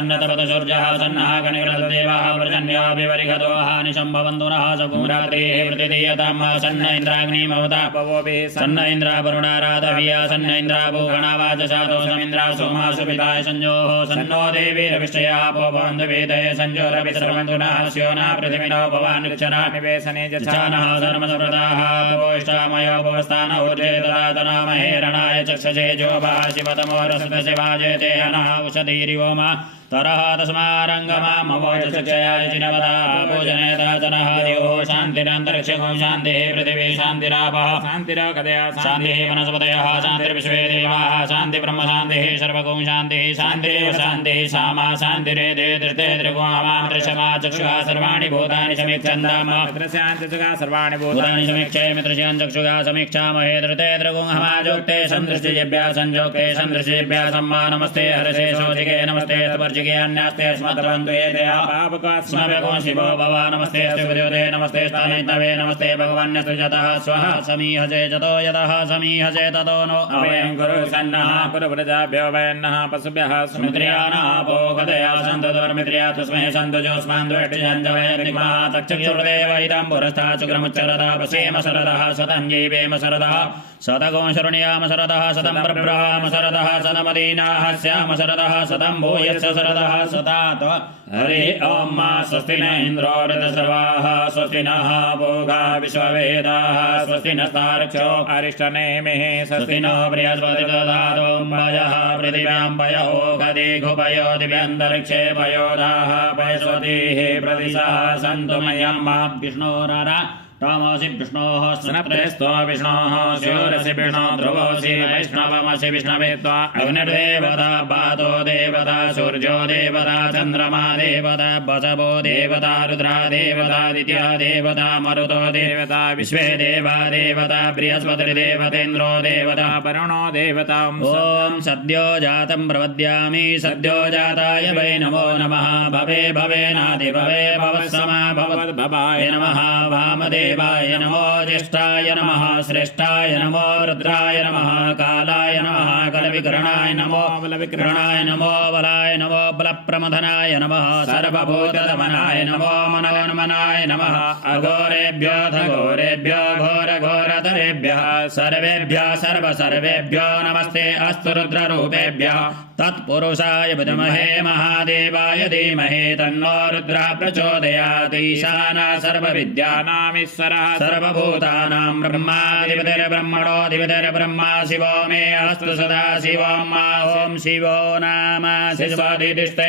सन्नतपतसूर्यः सन्नः गणिकृतदेवाः पर्जन्यो विवरिघतो हानिशम्भवन्तुनः सकुम्रात्रिः प्रतिदीयतां सन्न इन्द्राग्निमवतापवोभिः सन्न इन्द्रावरुणाराधव्या सन्न इन्द्राभूगणावाचशातो समिन्द्रा सोमासु पिताय संयोः सन्नो देवीरविष्टया पोपवन्धुवेदये संजोरविसर्वन्तुनः स्योना पृथिविनो भवान्निक्षरा निवेशने जचानः सर्वसप्रदाः पोष्टामयोपवस्थान ऊर्जे तदातनामहे रणाय चक्षसे जोभा शिवतमोरसदशिवाजेते अनः उषधीरिवोमा तरः तस्मारङ्गमामवोचक्षयाय चिनवदा पूजनेतनः दिवो शान्तिरन्तरिक्षो शान्तिः पृथिवी शान्तिरापः शान्तिरकदया शान्तिः वनस्पतयः शान्तिर्विश्वे देवाः शान्तिब्रह्म शान्तिः सर्वगो शान्तिः शान्तिरेव शान्तिः सामा शान्तिरेदे धृते त्रिगोहमामृषमा चक्षुः सर्वाणि भूतानि समीक्षन्दाम शान्तिचुगा सर्वाणि भूतानि समीक्षे मित्रस्यां चक्षुगा समीक्षामहे धृते त्रिगोहमाजोक्ते सन्दृश्येभ्यः संजोक्ते सन्दृश्येभ्यः सम्मा नमस्ते हरसे शोचिके नमस्ते अन्यास्ते स्मतवन्त्वे पापकास्मभगो शिवो भव नमस्ते अस्तुपद्योते नमस्ते स्थानितवे नमस्ते भगवान्यसृजतः स्वः समीहसे जतो यतः समीहसे ततो नो अवयं कुरु सन्नः कुरु प्रजाभ्यो वयन्नः पशुभ्यः सुमित्र्यानः भोगदया सन्ततोर्मित्र्या तस्मै सन्तुजोस्मान्द्वेष्टिजन्तवयग्निमः तक्षुर्देव इदं पुरस्था चुक्रमुच्चरतः पश्येम शरदः सतं जीवेम शरदः सतगो शरुण्याम शरदः सतं प्रब्रहाम शरदः सतमदीनाः स्याम शरदः सतं भूयश्च शरदः सतात हरि ओं मा स्वस्ति न इन्द्रो ऋतसर्वाः स्वस्ति नः भोगा विश्ववेदाः स्वस्ति नस्तार्क्ष्यो अरिष्टनेमिः स्वस्ति नो बृहस्पति दधातु पयः पृथिव्यां पयो गदिघुपयो दिव्यन्तरिक्षे पयोदाः पयस्वतीः प्रदिशः सन्तु मह्यं मा विष्णोररा तमसि विष्णोः स्नप्रेस्तो विष्णोः स्योरसि विष्णो ध्रुवोऽसि वैष्णवमसि विष्णवे त्वा अग्निर्देवता पातो देवता सूर्यो देवता चन्द्रमा देवता वसवो देवता रुद्रा देवता दित्या देवता मरुतो देवता विश्वे देवा देवता बृहस्पतिर्देवतेन्द्रो देवता वरुणो देवता ॐ सद्यो जातं प्रवद्यामि सद्यो जाताय वै नमो नमः भवे भवेनादि भवे भवत्समा भवद्भवाय नमः वामदेव देवाय नमो ज्येष्ठाय नमः श्रेष्ठाय नमो रुद्राय नमः कालाय नमः कलविकरणाय नमो बलविकरणाय नमो बलाय नमो बलप्रमथनाय नमः सर्वभूतदमनाय नमो मनोन्मनाय नमः अघोरेभ्यो घोरेभ्यो घोरघोरतरेभ्यः सर्वेभ्यः सर्वसर्वेभ्यो नमस्ते अस्तु रुद्ररूपेभ्यः तत्पुरुषाय विद्महे महादेवाय धीमहि तन्नो रुद्रः प्रचोदयात् ईशानः सर्वविद्यानामीश्वरः सर्वभूतानां ब्रह्माधिपतिर्ब्रह्मणोऽधिपतिर्ब्रह्मा शिवो मे अस्तु सदा शिवो ॐ शिवो नाम शिवोऽधिष्ठते